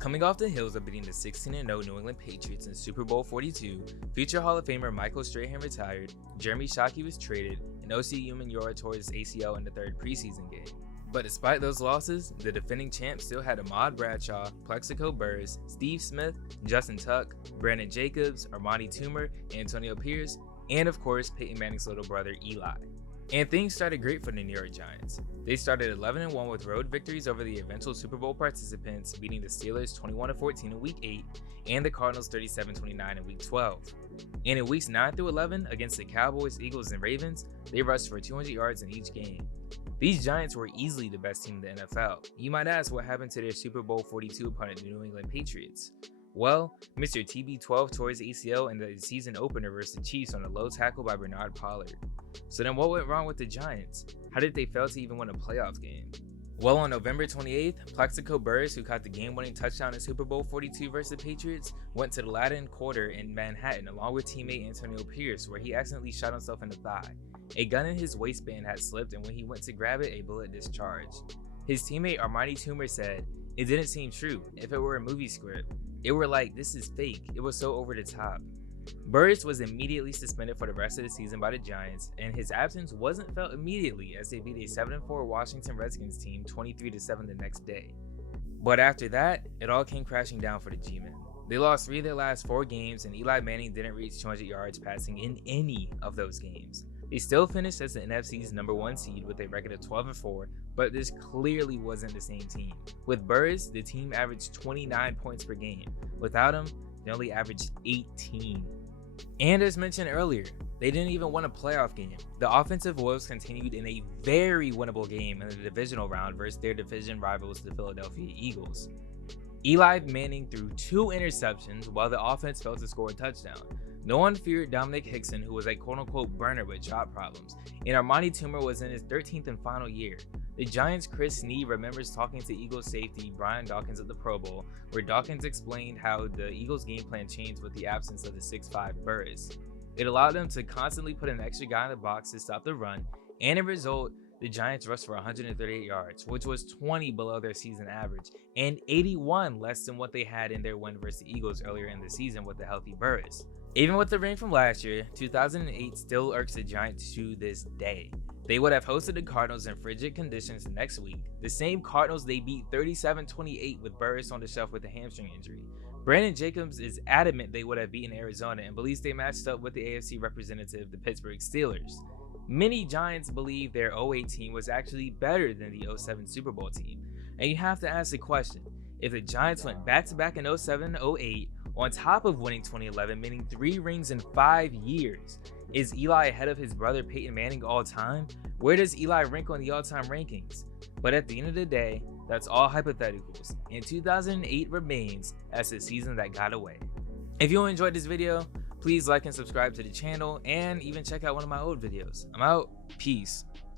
Coming off the heels of beating the 16-0 New England Patriots in Super Bowl 42, future Hall of Famer Michael Strahan retired, Jeremy Shockey was traded, and O.C. Umenyiora tore his ACL in the third preseason game. But despite those losses, the defending champ still had Ahmad Bradshaw, Plaxico Burress, Steve Smith, Justin Tuck, Brandon Jacobs, Armani Toomer, Antonio Pierce, and of course Peyton Manning's little brother Eli. And things started great for the New York Giants. They started 11-1 with road victories over the eventual Super Bowl participants, beating the Steelers 21-14 in Week 8 and the Cardinals 37-29 in Week 12. And in Weeks 9 through 11 against the Cowboys, Eagles, and Ravens, they rushed for 200 yards in each game. These Giants were easily the best team in the NFL. You might ask what happened to their Super Bowl 42 opponent, the New England Patriots. Well, Mr. TB12 tore his ACL in the season opener versus the Chiefs on a low tackle by Bernard Pollard. So then what went wrong with the Giants? How did they fail to even win a playoff game? Well, on November 28th, Plaxico Burress, who caught the game-winning touchdown in Super Bowl 42 versus the Patriots, went to the Latin Quarter in Manhattan along with teammate Antonio Pierce, where he accidentally shot himself in the thigh. A gun in his waistband had slipped, and when he went to grab it, a bullet discharged. His teammate Armani Toomer said, "It didn't seem true. If it were a movie script, it were like, this is fake. It was so over the top." Burress was immediately suspended for the rest of the season by the Giants, and his absence wasn't felt immediately as they beat a 7-4 Washington Redskins team 23-7 the next day. But after that, it all came crashing down for the G-Men. They lost 3 of their last 4 games, and Eli Manning didn't reach 200 yards passing in any of those games. They still finished as the NFC's #1 seed with a record of 12-4, but this clearly wasn't the same team. With Burress, the team averaged 29 points per game. Without him, they only averaged 18. And as mentioned earlier, they didn't even win a playoff game. The offensive woes continued in a very winnable game in the divisional round versus their division rivals, the Philadelphia Eagles. Eli Manning threw 2 interceptions while the offense failed to score a touchdown. No one feared Dominic Hickson, who was a quote-unquote burner with job problems, and Armani Toomer was in his 13th and final year. The Giants' Chris Snead remembers talking to Eagles safety Brian Dawkins at the Pro Bowl, where Dawkins explained how the Eagles' game plan changed with the absence of the 6'5 Burress. It allowed them to constantly put an extra guy in the box to stop the run, and as a result, the Giants rushed for 138 yards, which was 20 below their season average, and 81 less than what they had in their win versus the Eagles earlier in the season with the healthy Burress. Even with the ring from last year, 2008 still irks the Giants to this day. They would have hosted the Cardinals in frigid conditions next week, the same Cardinals they beat 37-28 with Burress on the shelf with a hamstring injury. Brandon Jacobs is adamant they would have beaten Arizona and believes they matched up with the AFC representative, the Pittsburgh Steelers. Many Giants believe their 08 team was actually better than the 07 Super Bowl team. And you have to ask the question, if the Giants went back-to-back in 07-08, on top of winning 2011, meaning 3 rings in 5 years, is Eli ahead of his brother Peyton Manning all time? Where does Eli rank on the all-time rankings? But at the end of the day, that's all hypotheticals, and 2008 remains as the season that got away. If you enjoyed this video, please like and subscribe to the channel, and even check out one of my old videos. I'm out. Peace.